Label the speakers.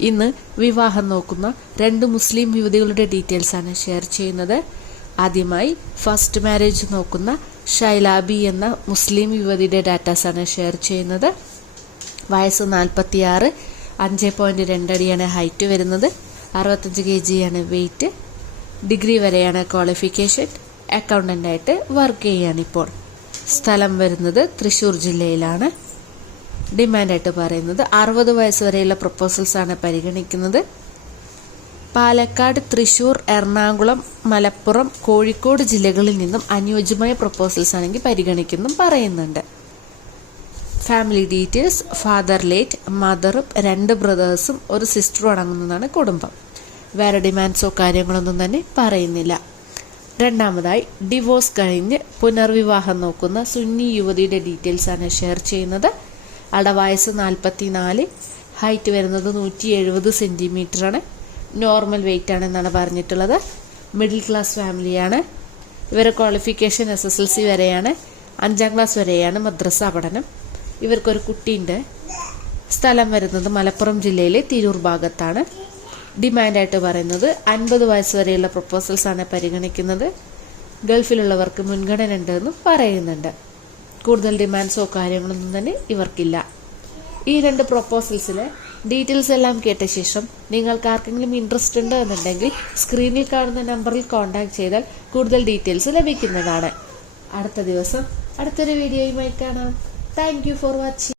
Speaker 1: ഇന്ന് വിവാഹം നോക്കുന്ന രണ്ട് മുസ്ലിം യുവതികളുടെ ഡീറ്റെയിൽസ് ആണ് ഷെയർ ചെയ്യുന്നത്. ആദ്യമായി ഫസ്റ്റ് മാരേജ് നോക്കുന്ന ഷൈലാബി എന്ന മുസ്ലിം യുവതിയുടെ ഡാറ്റാസ് ആണ് ഷെയർ ചെയ്യുന്നത്. വയസ്സ് നാൽപ്പത്തിയാറ് അഞ്ച് പോയിന്റ് രണ്ടടിയാണ് ഹൈറ്റ് വരുന്നത്. അറുപത്തഞ്ച് കെ ജിയാണ് വെയിറ്റ് ഡിഗ്രി വരെയാണ് ക്വാളിഫിക്കേഷൻ അക്കൗണ്ടന്റായിട്ട് വർക്ക് ചെയ്യാനിപ്പോൾ സ്ഥലം വരുന്നത് തൃശ്ശൂർ ജില്ലയിലാണ്. ഡിമാൻഡായിട്ട് പറയുന്നത് അറുപത് വയസ്സ് വരെയുള്ള പ്രപ്പോസൽസാണ് പരിഗണിക്കുന്നത്. പാലക്കാട് തൃശൂർ എറണാകുളം മലപ്പുറം കോഴിക്കോട് ജില്ലകളിൽ നിന്നും അനുയോജ്യമായ പ്രപ്പോസൽസ് ആണെങ്കിൽ പരിഗണിക്കുന്നും പറയുന്നുണ്ട്. ഫാമിലി ഡീറ്റെയിൽസ് ഫാദർ ലേറ്റ് മദറും രണ്ട് ബ്രദേഴ്സും ഒരു സിസ്റ്ററും അടങ്ങുന്നതാണ് കുടുംബം. വേറെ ഡിമാൻഡ്സോ കാര്യങ്ങളൊന്നും തന്നെ പറയുന്നില്ല. രണ്ടാമതായി ഡിവോഴ്സ് കഴിഞ്ഞ് പുനർവിവാഹം നോക്കുന്ന സുന്നി യുവതിയുടെ ഡീറ്റെയിൽസ് ആണ് ഷെയർ ചെയ്യുന്നത്. ആളുടെ വയസ്സ് നാൽപ്പത്തി നാല് ഹൈറ്റ് വരുന്നത് നൂറ്റി എഴുപത് ആണ് നോർമൽ വെയിറ്റ് ആണെന്നാണ് പറഞ്ഞിട്ടുള്ളത്. മിഡിൽ ക്ലാസ് ഫാമിലിയാണ് ഇവരെ qualification S S L C വരെയാണ്. അഞ്ചാം ക്ലാസ് വരെയാണ് മദ്രസ പഠനം. ഇവർക്കൊരു കുട്ടിയുണ്ട്. സ്ഥലം വരുന്നത് മലപ്പുറം ജില്ലയിലെ തിരൂർ ഭാഗത്താണ്. ഡിമാൻഡായിട്ട് പറയുന്നത് അൻപത് വയസ്സ് വരെയുള്ള പ്രപ്പോസൽസാണ് പരിഗണിക്കുന്നത്. ഗൾഫിലുള്ളവർക്ക് മുൻഗണന ഉണ്ടെന്ന് പറയുന്നുണ്ട്. കൂടുതൽ ഡിമാൻഡ്സോ കാര്യങ്ങളൊന്നും തന്നെ ഇവർക്കില്ല. ഈ രണ്ട് പ്രൊപ്പോസൽസിലെ ഡീറ്റെയിൽസ് എല്ലാം കേട്ട ശേഷം നിങ്ങൾക്ക് ആർക്കെങ്കിലും ഇൻട്രസ്റ്റ് ഉണ്ട് എന്നുണ്ടെങ്കിൽ സ്ക്രീനിൽ കാണുന്ന നമ്പറിൽ കോൺടാക്ട് ചെയ്താൽ കൂടുതൽ ഡീറ്റെയിൽസ് ലഭിക്കുന്നതാണ്. അടുത്ത ദിവസം അടുത്തൊരു വീഡിയോയുമായി കാണാം. Thank for watching